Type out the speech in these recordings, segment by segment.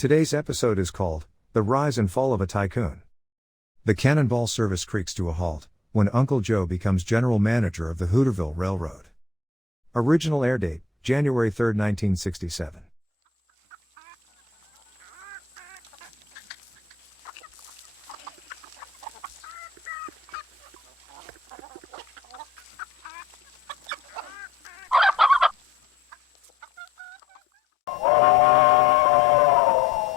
Today's episode is called, The Rise and Fall of a Tycoon. The Cannonball service creaks to a halt, when Uncle Joe becomes general manager of the Hooterville Railroad. Original air date, January 3, 1967.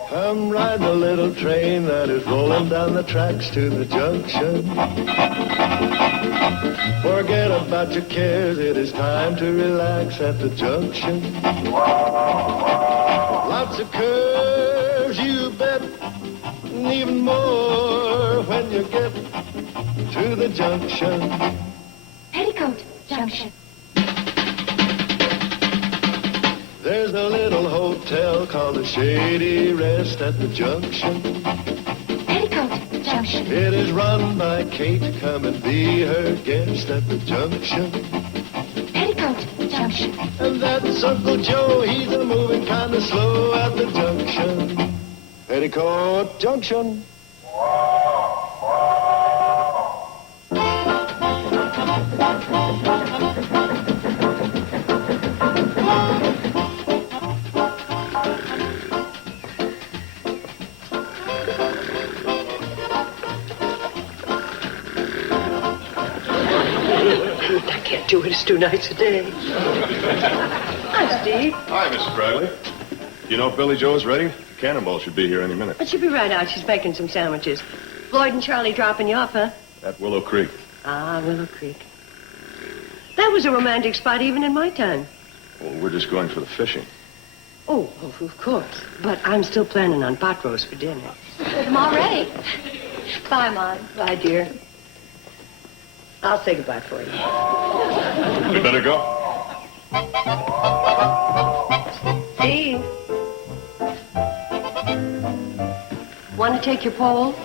Come ride the little train that is rolling down the tracks to the junction. Forget about your cares, it is time to relax at the junction. Lots of curves, you bet, and even more when you get to the junction. Petticoat Junction. There's a little hotel called the Shady Rest at the junction. Petticoat Junction. It is run by Kate. Come and be her guest at the junction. Petticoat Junction. And that's Uncle Joe. He's a moving kind of slow at the junction. Petticoat Junction. I can't do it. It's too nice a day. Hi, Steve. Hi, Mrs. Bradley. You know if Billy Joe's ready? Cannonball should be here any minute. But she'll be right out. She's making some sandwiches. Floyd and Charlie dropping you off, huh? At Willow Creek. Ah, Willow Creek. That was a romantic spot even in my time. Well, we're just going for the fishing. Oh, of course. But I'm still planning on pot roast for dinner. I'm all ready. Bye, Mom. Bye, dear. I'll say goodbye for you. We better go. Steve. Want to take your pole?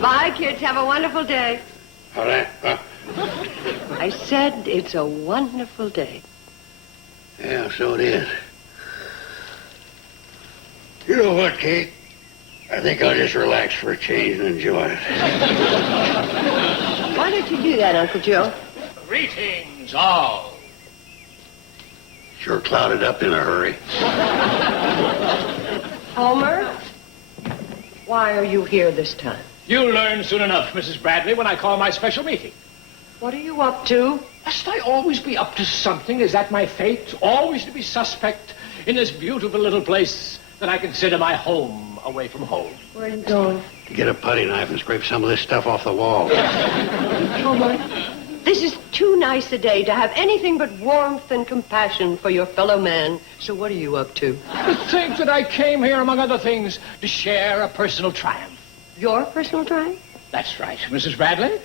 Bye, kids. Have a wonderful day. All right. I said it's a wonderful day. Yeah, so it is. You know what, Kate? I think I'll just relax for a change and enjoy it. Why don't you do that, Uncle Joe? Greetings, all. Sure clouded up in a hurry. Homer? Why are you here this time? You'll learn soon enough, Mrs. Bradley, when I call my special meeting. What are you up to? Must I always be up to something? Is that my fate? Always to be suspect in this beautiful little place that I consider my home away from home. Where are you going? To get a putty knife and scrape some of this stuff off the wall. Homer, this is too nice a day to have anything but warmth and compassion for your fellow man. So what are you up to? To think that I came here, among other things, to share a personal triumph. Your personal triumph? That's right, Mrs. Bradley.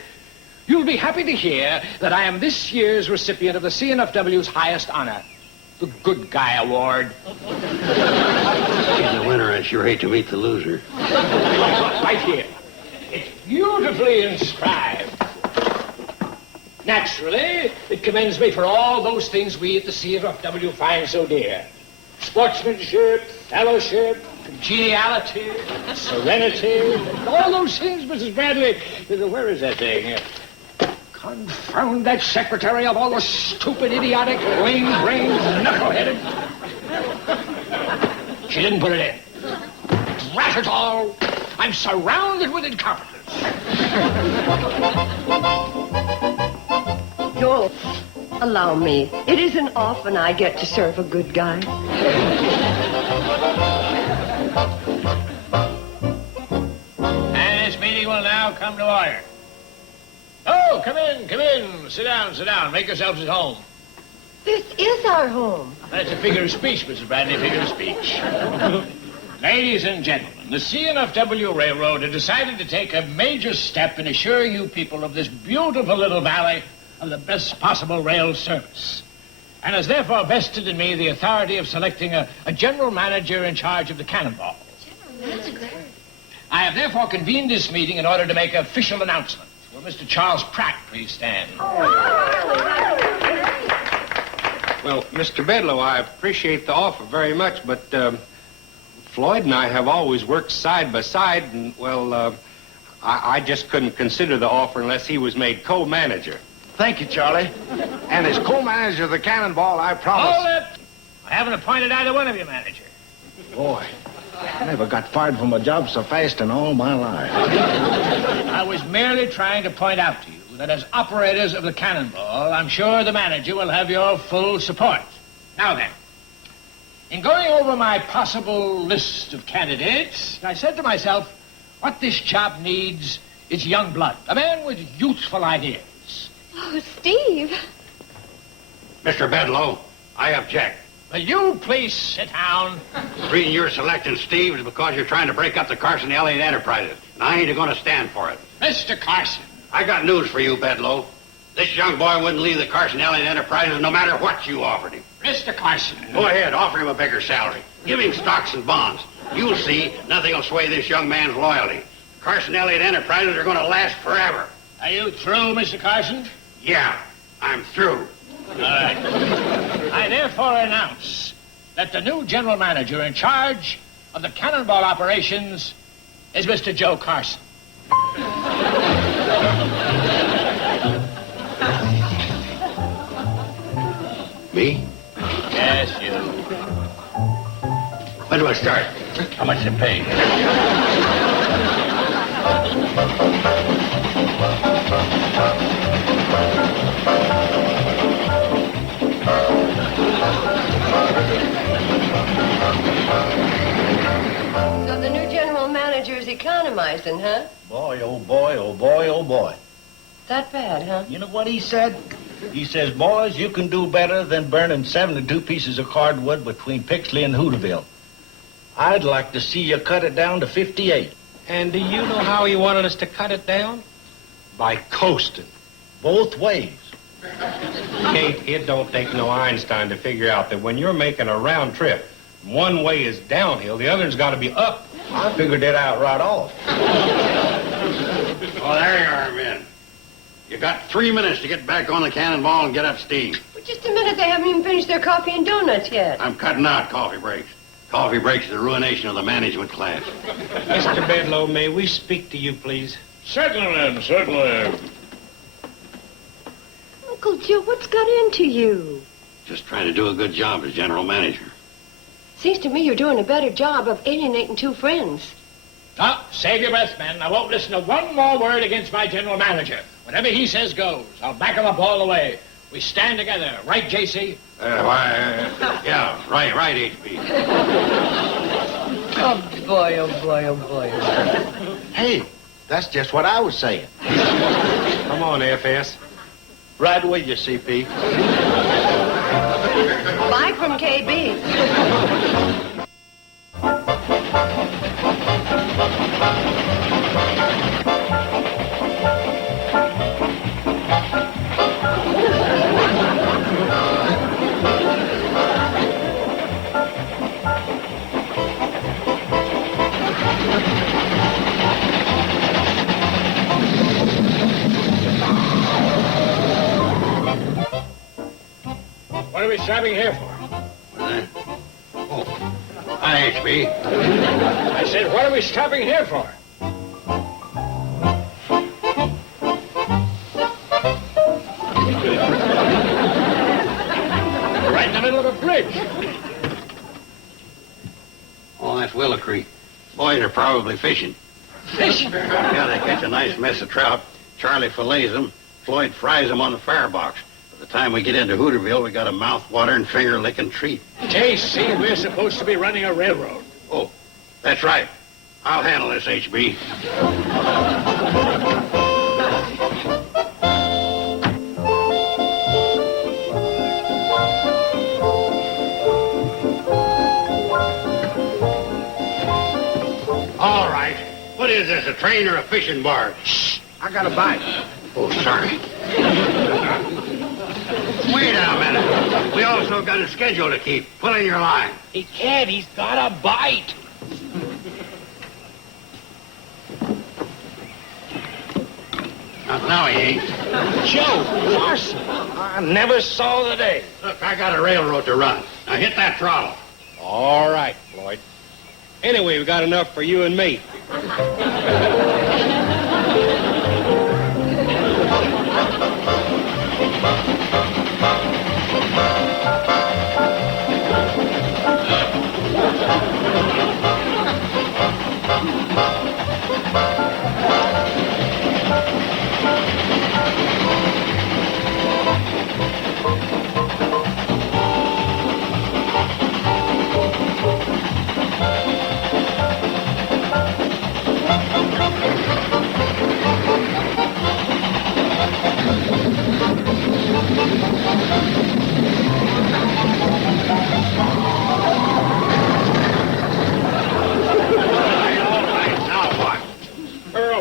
You'll be happy to hear that I am this year's recipient of the CNFW's highest honor, the Good Guy Award. She's the winner. I sure hate to meet the loser. Right here. It's beautifully inscribed. Naturally, it commends me for all those things we at the CNFW find so dear. Sportsmanship, fellowship, congeniality, serenity, all those things, Mrs. Bradley. Where is that thing? Confound that secretary of all the stupid, idiotic, lame-brained, knuckle-headed. She didn't put it in. Drat it all. I'm surrounded with incompetence. Joel, allow me. It isn't often I get to serve a good guy. And this meeting will now come to order. Oh, come in, come in. Sit down. Make yourselves at home. This is our home. That's a figure of speech, Mrs. Bradley, figure of speech. Ladies and gentlemen, the CNFW Railroad has decided to take a major step in assuring you people of this beautiful little valley of the best possible rail service, and has therefore vested in me the authority of selecting a general manager in charge of the Cannonball. That's great. I have therefore convened this meeting in order to make an official announcement. Will Mr. Charles Pratt please stand? Well, Mr. Bedlow, I appreciate the offer very much, but Floyd and I have always worked side by side, and, well, I just couldn't consider the offer unless he was made co-manager. Thank you, Charlie. And as co-manager of the Cannonball, I promise... Hold it! I haven't appointed either one of you manager. Boy, I never got fired from a job so fast in all my life. I was merely trying to point out to you that as operators of the Cannonball, I'm sure the manager will have your full support. Now then, in going over my possible list of candidates, I said to myself, what this job needs is young blood, a man with youthful ideas. Oh, Steve. Mr. Bedlow, I object. Will you please sit down? The reason you're selecting Steve is because you're trying to break up the Carson Elliott Enterprises, and I ain't going to stand for it. Mr. Carson. I got news for you, Bedlow. This young boy wouldn't leave the Carson Elliott Enterprises no matter what you offered him. Mr. Carson. Go ahead, offer him a bigger salary. Give him stocks and bonds. You'll see, nothing will sway this young man's loyalty. Carson Elliott Enterprises are going to last forever. Are you through, Mr. Carson? Yeah, I'm through. All right. I therefore announce that the new general manager in charge of the Cannonball operations is Mr. Joe Carson. Me? Yes, you. When do I start? How much to pay? So the new general manager is economizing, huh? Boy, oh boy, oh boy, oh boy. That bad, huh? You know what he said? He says, boys, you can do better than burning 72 pieces of cardwood between Pixley and Hooterville. I'd like to see you cut it down to 58. And do you know how he wanted us to cut it down? By coasting. Both ways. Kate, it don't take no Einstein to figure out that when you're making a round trip, one way is downhill, the other's got to be up. I figured it out right off. Oh, there you are, men. You got 3 minutes to get back on the Cannonball and get up Steve. But just a minute, they haven't even finished their coffee and donuts yet. I'm cutting out coffee breaks. Coffee breaks are the ruination of the management class. Mr. Bedlow, may we speak to you, please? Certainly, ma'am, certainly. Uncle Joe, what's got into you? Just trying to do a good job as general manager. Seems to me you're doing a better job of alienating two friends. Now, save your breath, men. I won't listen to one more word against my general manager. Whatever he says goes. I'll back him up all the way. We stand together. Right, J.C.? Yeah, right, H.B. Oh, boy, oh, boy, oh, boy. Hey, that's just what I was saying. Come on, FS. Right with you, CP. Bye from KB. What are we stopping here for? Hi, H.B. I said, what are we stopping here for? Right in the middle of a bridge. Oh, that's Willow Creek. Boys are probably fishing. Fishing? Yeah, they catch a nice mess of trout. Charlie fillets them. Floyd fries them on the firebox. By the time we get into Hooterville, we got a mouth-watering, finger-licking treat. J.C., we're supposed to be running a railroad. Oh, that's right. I'll handle this, H.B. All right. What is this, a train or a fishing barge? Shh, I got a bite. Oh, sorry. Wait a minute. We also got a schedule to keep. Pull in your line. He can't. He's got a bite. Not now he ain't. Joe Larson. I never saw the day. Look, I got a railroad to run. Now hit that throttle. All right, Floyd. Anyway, we got enough for you and me.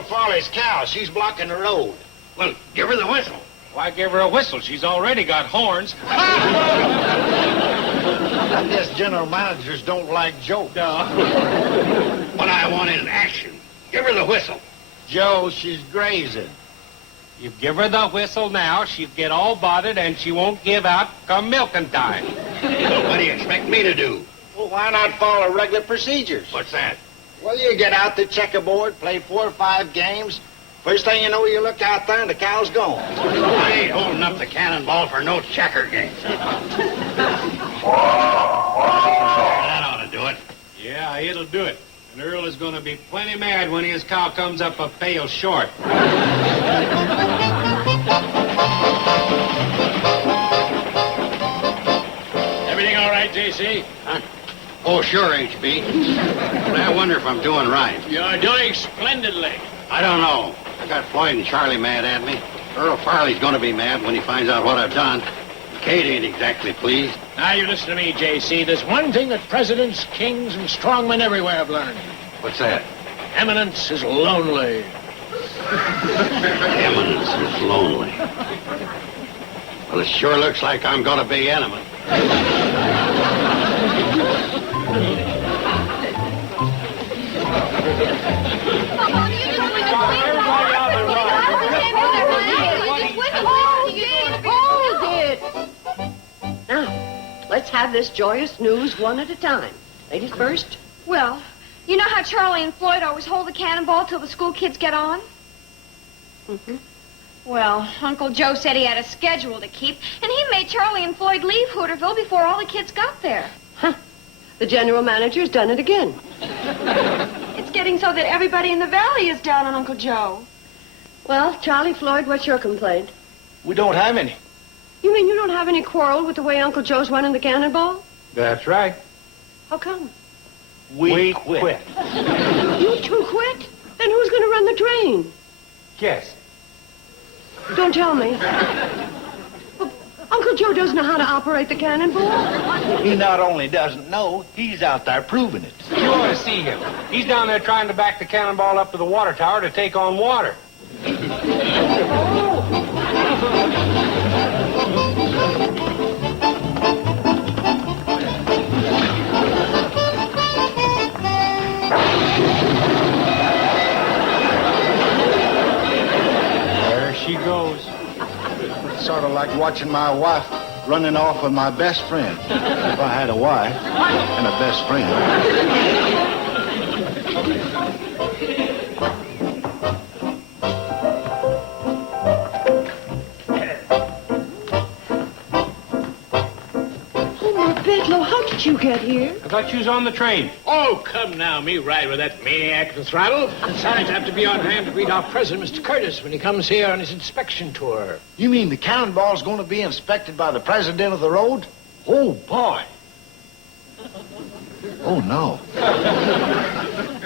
Farley's cow. She's blocking the road. Well, give her the whistle. Why give her a whistle? She's already got horns. I guess general managers don't like jokes. What I want is action. Give her the whistle. Joe, she's grazing. You give her the whistle now, she'll get all botted, and she won't give out come milking time. What do you expect me to do? Well, why not follow regular procedures? What's that? Well, you get out the checkerboard, play 4 or 5 games. First thing you know, you look out there and the cow's gone. I ain't holding up the cannonball for no checker game. That ought to do it. Yeah, it'll do it. And Earl is going to be plenty mad when his cow comes up a pail short. Everything all right, J.C.? Huh? Oh, sure, H.B. But I wonder if I'm doing right. You're doing splendidly. I don't know. I got Floyd and Charlie mad at me. Earl Farley's going to be mad when he finds out what I've done. Kate ain't exactly pleased. Now, you listen to me, J.C. There's one thing that presidents, kings, and strongmen everywhere have learned. What's that? Eminence is lonely. Eminence is lonely. Well, it sure looks like I'm going to be eminent. Now, let's have this joyous news one at a time. Ladies first. Well, you know how Charlie and Floyd always hold the cannonball till the school kids get on? Mm-hmm. Well, Uncle Joe said he had a schedule to keep, and he made Charlie and Floyd leave Hooterville before all the kids got there. Huh. The general manager's done it again. It's getting so that everybody in the valley is down on Uncle Joe. Well, Charlie, Floyd, what's your complaint? We don't have any. You mean you don't have any quarrel with the way Uncle Joe's running the cannonball? That's right. How come? We quit. You two quit? Then who's going to run the train? Yes. Don't tell me. Well, Uncle Joe doesn't know how to operate the cannonball. He not only doesn't know, he's out there proving it. You ought to see him. He's down there trying to back the cannonball up to the water tower to take on water. There she goes. It's sort of like watching my wife running off with my best friend. If I had a wife and a best friend. Bedlow, how did you get here? I thought you was on the train. Oh, come now, me ride with that maniac at the throttle. Besides, I have to be on hand to greet our president, Mr. Curtis, when he comes here on his inspection tour. You mean the cannonball's going to be inspected by the president of the road? Oh, boy. Oh, no.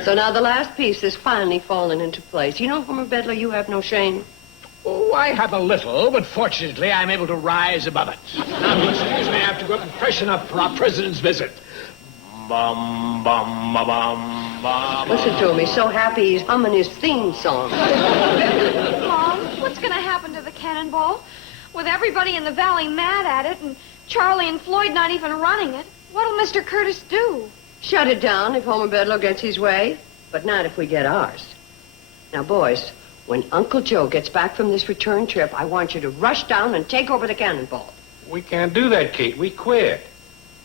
So now the last piece has finally fallen into place. You know, Homer Bedlow, you have no shame. Oh, I have a little, but fortunately I'm able to rise above it. Now, excuse me, I have to go up and freshen up for our president's visit. Bum, bum, ba, bum, bum. Listen to him. He's so happy he's humming his theme song. Mom, what's going to happen to the cannonball? With everybody in the valley mad at it and Charlie and Floyd not even running it, what'll Mr. Curtis do? Shut it down if Homer Bedlow gets his way, but not if we get ours. Now, boys, When Uncle Joe gets back from this return trip, I want you to rush down and take over the Cannonball. We can't do that, Kate. We quit.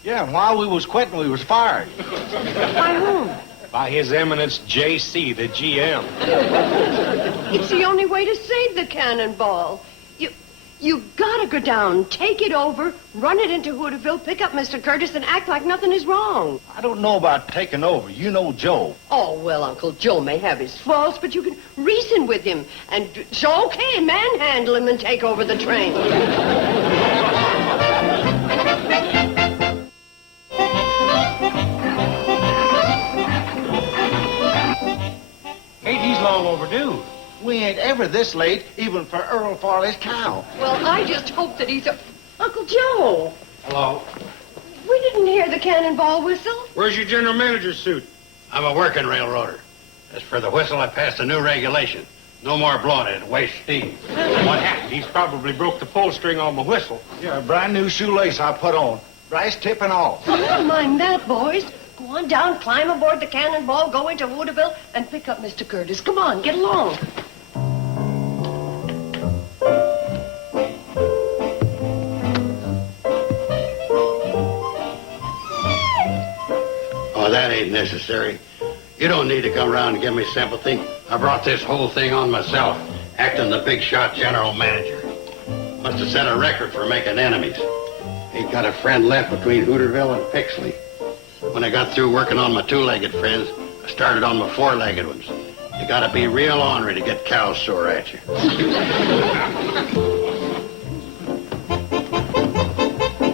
Yeah, and while we was quitting, we was fired. By whom? By His Eminence J.C., the GM. It's the only way to save the Cannonball. You gotta go down, take it over, run it into Hooterville, pick up Mr. Curtis, and act like nothing is wrong. I don't know about taking over. You know Joe. Oh, well, Uncle Joe may have his faults, but you can reason with him. And so, okay, manhandle him and take over the train. Kate, he's long overdue. We ain't ever this late, even for Earl Farley's cow. Well, I just hope that he's Uncle Joe! Hello. We didn't hear the Cannonball whistle. Where's your general manager's suit? I'm a working railroader. As for the whistle, I passed a new regulation. No more blowing it. It wastes steam. What happened? He's probably broke the pull string on my whistle. Yeah, a brand new shoelace I put on. Brass tip and all. Don't mind that, boys. Go on down, climb aboard the Cannonball, go into Hooterville, and pick up Mr. Curtis. Come on, get along. Oh, that ain't necessary. You don't need to come around and give me sympathy. I brought this whole thing on myself, acting the big shot general manager. Must have set a record for making enemies. Ain't got a friend left between Hooterville and Pixley. When I got through working on my two-legged friends, I started on my four-legged ones. You gotta be real ornery to get cows sore at you.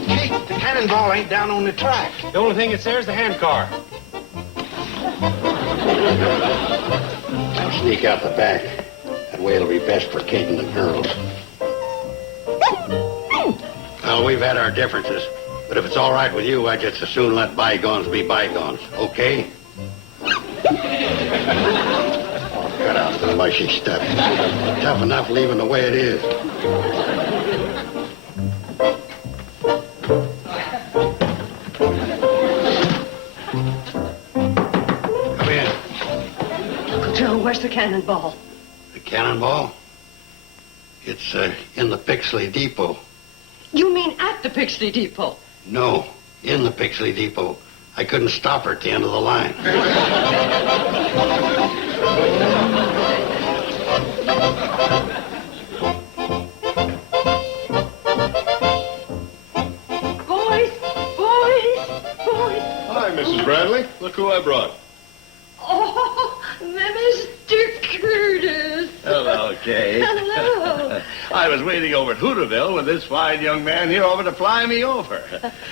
Hey, the Cannonball ain't down on the track. The only thing that's there is the hand car. I'll sneak out the back. That way it'll be best for Kate and the girls. Well, we've had our differences, but if it's all right with you, I'd just as soon let bygones be bygones, okay? Oh, cut out the mushy stuff. Tough enough leaving the way it is. Come in. Uncle Joe, where's the Cannonball? The Cannonball? It's in the Pixley Depot. You mean at the Pixley Depot? No, in the Pixley Depot. I couldn't stop her at the end of the line. Boys! Hi, Mrs. Bradley. Look who I brought. Oh, Mr. Curtis. Hello, Kate. Hello. I was waiting over at Hooterville with this fine young man here over to fly me over.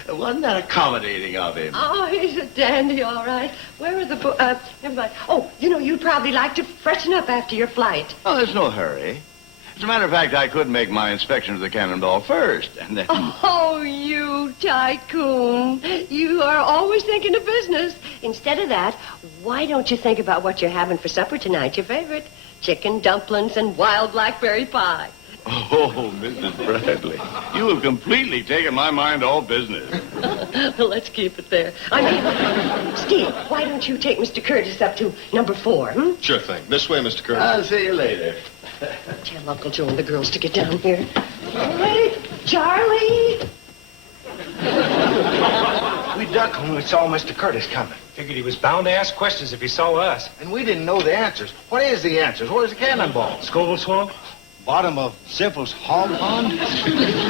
Wasn't that accommodating of him? Oh, he's a dandy, all right. Where are the never mind. Oh, you know, you'd probably like to freshen up after your flight. Oh, there's no hurry. As a matter of fact, I could make my inspection of the Cannonball first, and then... Oh, you Tycoon. You are always thinking of business. Instead of that, why don't you think about what you're having for supper tonight, your favorite? Chicken dumplings and wild blackberry pie. Oh, Mrs. Bradley, you have completely taken my mind off business. Well, let's keep it there. I mean, Steve, why don't you take Mr. Curtis up to number 4, hmm? Sure thing. This way, Mr. Curtis. I'll see you later. Tell Uncle Joe and the girls to get down here. All right, Charlie. We ducked when we saw Mr. Curtis coming. Figured he was bound to ask questions if he saw us. And we didn't know the answers. What is the answers? Where's the Cannonball? Scoville Swamp? Bottom of Zippel's hog pond?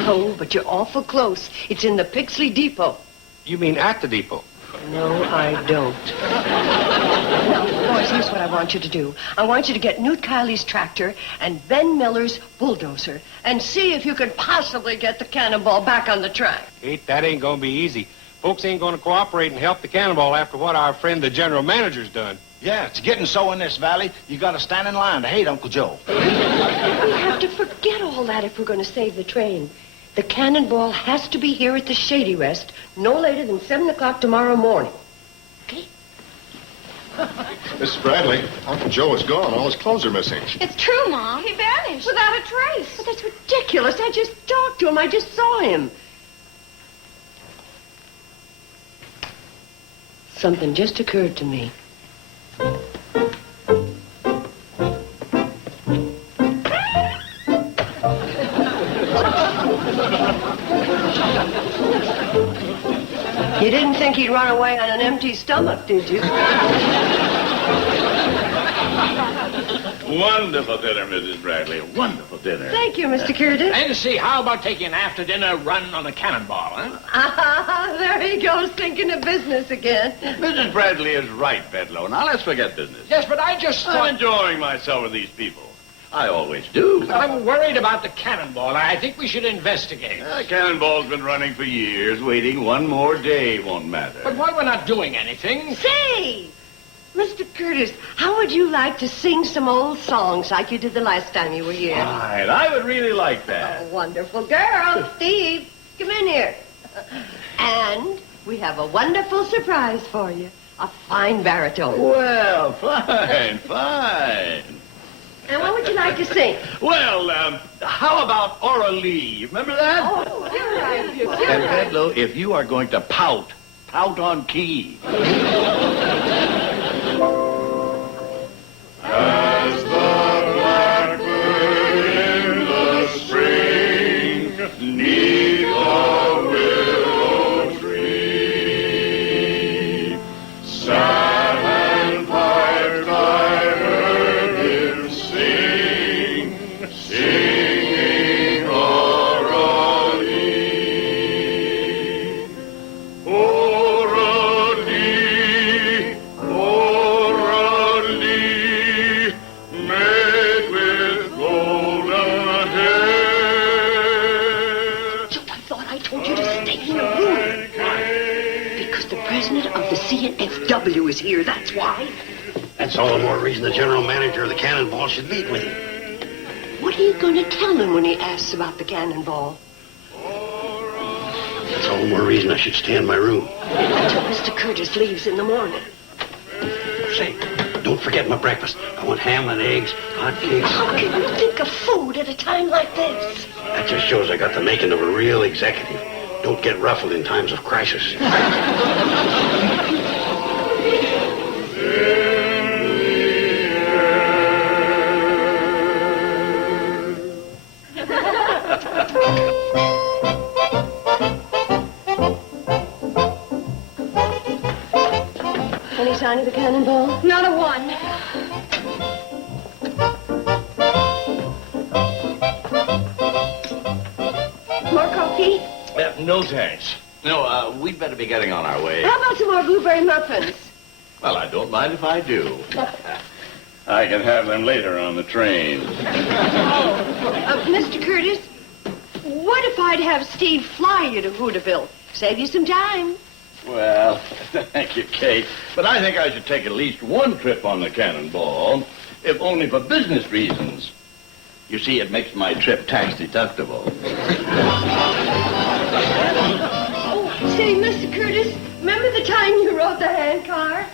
No, but you're awful close. It's in the Pixley Depot. You mean at the depot? No, I don't. Now, boys, here's what I want you to do. I want you to get Newt Kiley's tractor and Ben Miller's bulldozer and see if you can possibly get the Cannonball back on the track. Kate, that ain't gonna be easy. Folks ain't gonna cooperate and help the Cannonball after what our friend the general manager's done. Yeah, it's getting so in this valley, you gotta stand in line to hate Uncle Joe. We have to forget all that if we're going to save the train. The Cannonball has to be here at the Shady Rest no later than 7 o'clock tomorrow morning. Okay? Mrs. Bradley, Uncle Joe is gone. All his clothes are missing. It's true, Mom. He vanished without a trace. But that's ridiculous. I just talked to him. I just saw him. Something just occurred to me. think he'd run away on an empty stomach, did you? Wonderful dinner, Mrs. Bradley. Wonderful dinner. Thank you, Mr. Curtis. And see, how about taking an after-dinner run on a Cannonball, huh? Ah, there he goes, thinking of business again. Mrs. Bradley is right, Bedlow. Now, let's forget business. Yes, but I just thought... I'm enjoying myself with these people. I always do. I'm worried about the Cannonball. I think we should investigate. Cannonball's been running for years. Waiting one more day won't matter. But while we're not doing anything... Say! Mr. Curtis, how would you like to sing some old songs like you did the last time you were here? Fine. I would really like that. Oh, wonderful girl. Steve, come in here. And we have a wonderful surprise for you. A fine baritone. Well, fine, fine. And what would you like to sing? Well, how about Aurelie? Remember that? Oh, you're right. You're And right. Bedlow, if you are going to pout on key. As the blackbird in the spring neath the willow tree sat and piped, I heard him singing Aurelie. Aurelie, Aurelie, maid with golden hair. So I thought I told you to stay in your room. Why? Because the president of the CNFW is here, that's why. That's all the more reason the general manager of the Cannonball should meet with him. What are you going to tell him when he asks about the Cannonball? That's all the more reason I should stay in my room. Until Mr. Curtis leaves in the morning. Say, don't forget my breakfast. I want ham and eggs, hot cakes. How can you think of food at a time like this? That just shows I got the making of a real executive. Don't get ruffled in times of crisis. Any sign of the Cannonball? Not a one. More coffee? No thanks. No, we'd better be getting on our way. How about some more blueberry muffins? Well, I don't mind if I do. I can have them later on the train. Mr. Curtis, what if I'd have Steve fly you to Hooterville? Save you some time. Well, thank you, Kate. But I think I should take at least one trip on the Cannonball, if only for business reasons. You see, it makes my trip tax deductible. Oh, say, Mr. Curtis, remember the time you rode the handcar?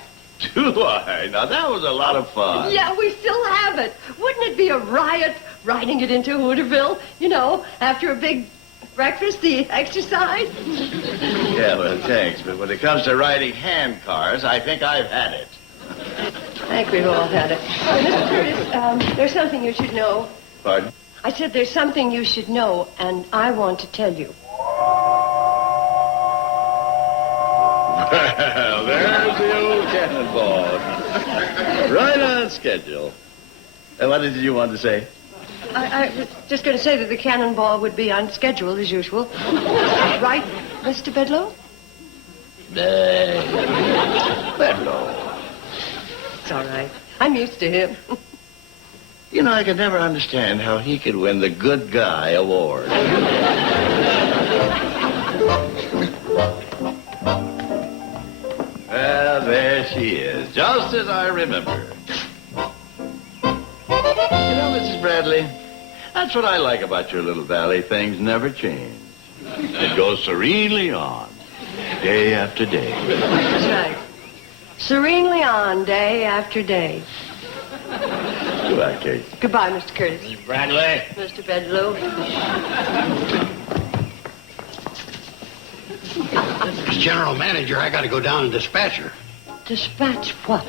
Do I? Now, that was a lot of fun. Yeah, we still have it. Wouldn't it be a riot riding it into Hooterville? You know, after a big breakfast, the exercise? Yeah, well, thanks. But when it comes to riding hand cars, I think I've had it. I think we've all had it. Mr. Curtis, there's something you should know. Pardon? I said there's something you should know, and I want to tell you. Well, there's the old Cannonball. Right on schedule. And what did you want to say? I was just going to say that the Cannonball would be on schedule, as usual. Right, Mr. Bedlow? Bedlow. It's all right. I'm used to him. You know, I could never understand how he could win the Good Guy Award. Well, there she is, just as I remember. You know, Mrs. Bradley, that's what I like about your little valley. Things never change. It goes serenely on, day after day. That's right. Serenely on, day after day. Goodbye, Kate. Goodbye, Mr. Curtis. Mrs. Bradley. Mr. Bedlow. As general manager, I got to go down and dispatch her. Dispatch what?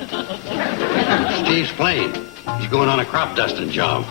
Steve's plane. He's going on a crop dusting job.